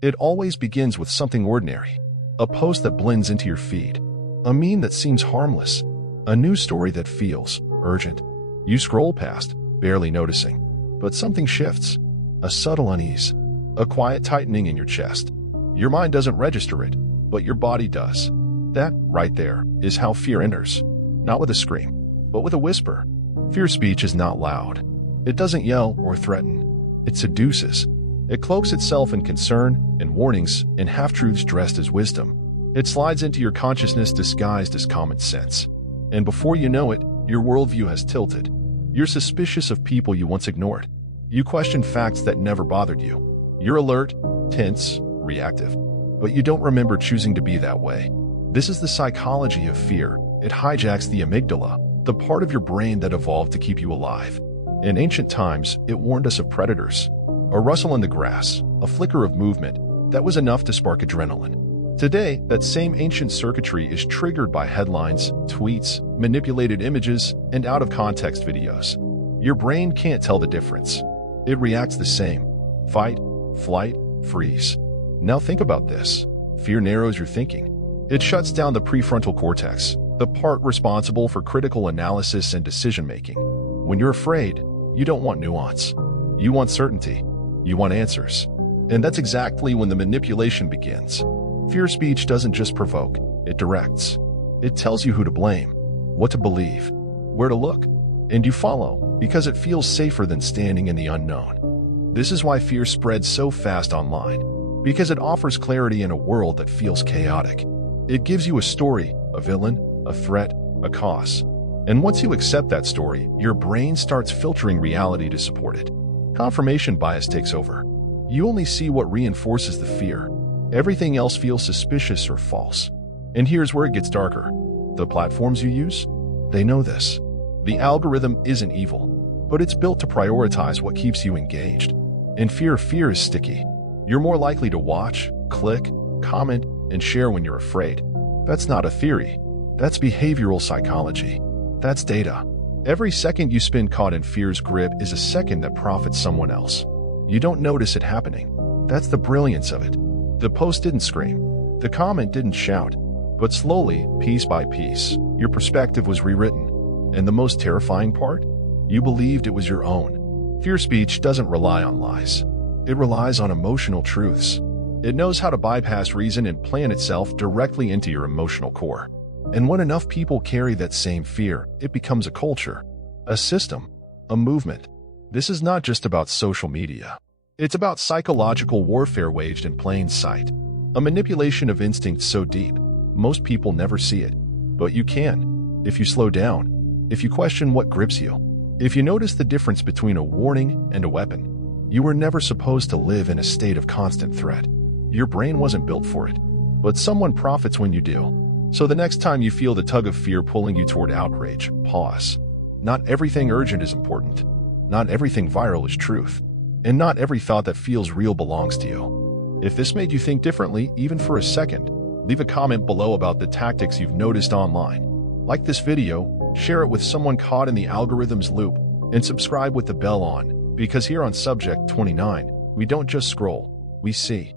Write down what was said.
It always begins with something ordinary. A post that blends into your feed. A meme that seems harmless. A news story that feels urgent. You scroll past, barely noticing. But something shifts. A subtle unease. A quiet tightening in your chest. Your mind doesn't register it, but your body does. That, right there, is how fear enters. Not with a scream, but with a whisper. Fear speech is not loud. It doesn't yell or threaten. It seduces. It cloaks itself in concern, in warnings, in half-truths dressed as wisdom. It slides into your consciousness disguised as common sense. And before you know it, your worldview has tilted. You're suspicious of people you once ignored. You question facts that never bothered you. You're alert, tense, reactive. But you don't remember choosing to be that way. This is the psychology of fear. It hijacks the amygdala, the part of your brain that evolved to keep you alive. In ancient times, it warned us of predators. A rustle in the grass, a flicker of movement, that was enough to spark adrenaline. Today, that same ancient circuitry is triggered by headlines, tweets, manipulated images, and out-of-context videos. Your brain can't tell the difference. It reacts the same. Fight, flight, freeze. Now think about this. Fear narrows your thinking. It shuts down the prefrontal cortex, the part responsible for critical analysis and decision-making. When you're afraid, you don't want nuance. You want certainty. You want answers. And that's exactly when the manipulation begins. Fear speech doesn't just provoke, it directs. It tells you who to blame, what to believe, where to look, and you follow because it feels safer than standing in the unknown. This is why fear spreads so fast online, because it offers clarity in a world that feels chaotic. It gives you a story, a villain, a threat, a cause. And once you accept that story, your brain starts filtering reality to support it. Confirmation bias takes over. You only see what reinforces the fear. Everything else feels suspicious or false. And here's where it gets darker. The platforms you use, they know this. The algorithm isn't evil, but it's built to prioritize what keeps you engaged. And fear is sticky. You're more likely to watch, click, comment, and share when you're afraid. That's not a theory. That's behavioral psychology. That's data. Every second you spend caught in fear's grip is a second that profits someone else. You don't notice it happening. That's the brilliance of it. The post didn't scream. The comment didn't shout. But slowly, piece by piece, your perspective was rewritten. And the most terrifying part? You believed it was your own. Fear speech doesn't rely on lies. It relies on emotional truths. It knows how to bypass reason and plant itself directly into your emotional core. And when enough people carry that same fear, it becomes a culture, a system, a movement. This is not just about social media. It's about psychological warfare waged in plain sight. A manipulation of instincts so deep, most people never see it. But you can, if you slow down, if you question what grips you, if you notice the difference between a warning and a weapon. You were never supposed to live in a state of constant threat. Your brain wasn't built for it. But someone profits when you do. So the next time you feel the tug of fear pulling you toward outrage, pause. Not everything urgent is important. Not everything viral is truth. And not every thought that feels real belongs to you. If this made you think differently, even for a second, leave a comment below about the tactics you've noticed online. Like this video, share it with someone caught in the algorithm's loop, and subscribe with the bell on, because here on Subject 29, we don't just scroll, we see.